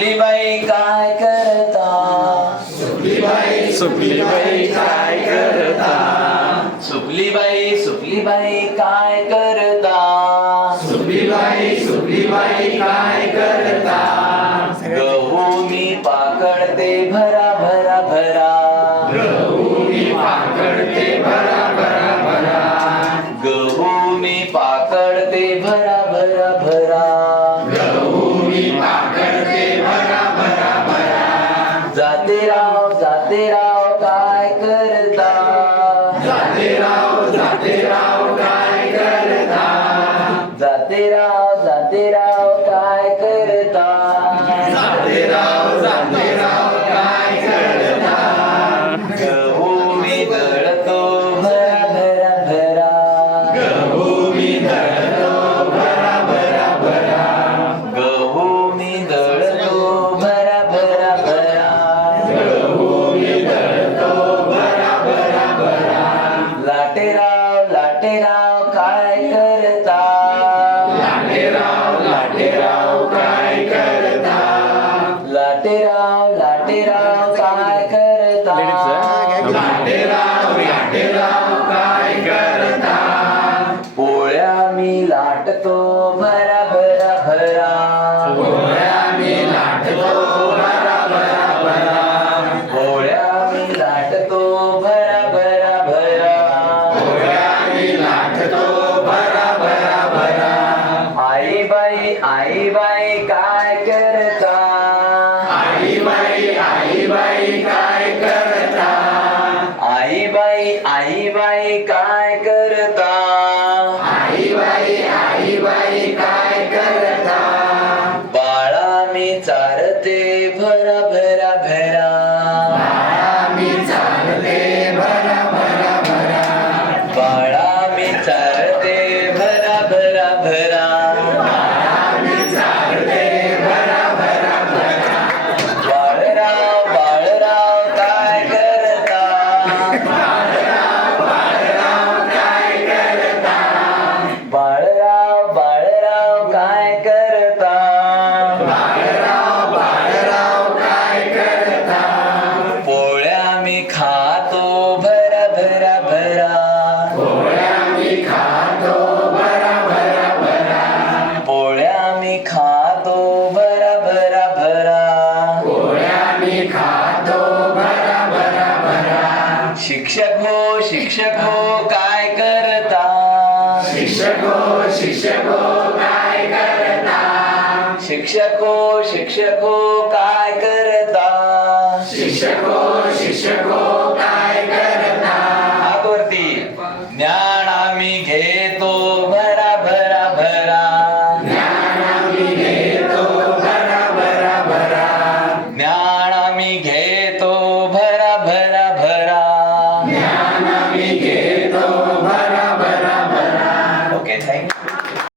सुकली बाई काय करता? सुकली बाई काय करता? सुकली बाई सुकली बाई काय करता? सुकली बाई सुकली बाई काय करता? गहू मी पाकडते भरा भरा भरा. गहू मी पाकडते भरा भरा भरा. गहू मी पाकडते भरा भरा भरा. जाते राव जाते राव काय करता? जाते राव जाते राव काय करता? जाते राव जाते राव काय करता? जाते राव काय करता काय करता पोळ्या मी लाटतो भरा भरा भरा पोळ्या मी लाटतो भरा भरा भरा पोळ्या मी लाटतो भरा भरा भरा पोळ्या मी लाटतो भरा भरा भरा आई बाई आई बाई काय करता? आई बाई बाई काय करता? आई बाई आई बाई काय कर शिक्षक हो काय करता? शिक्षक हो शिक्षक हो काय करता? शिक्षक हो शिक्षक हो काय करता? शिक्षक हो शिक्षक हो काय करता? हात वरती ज्ञान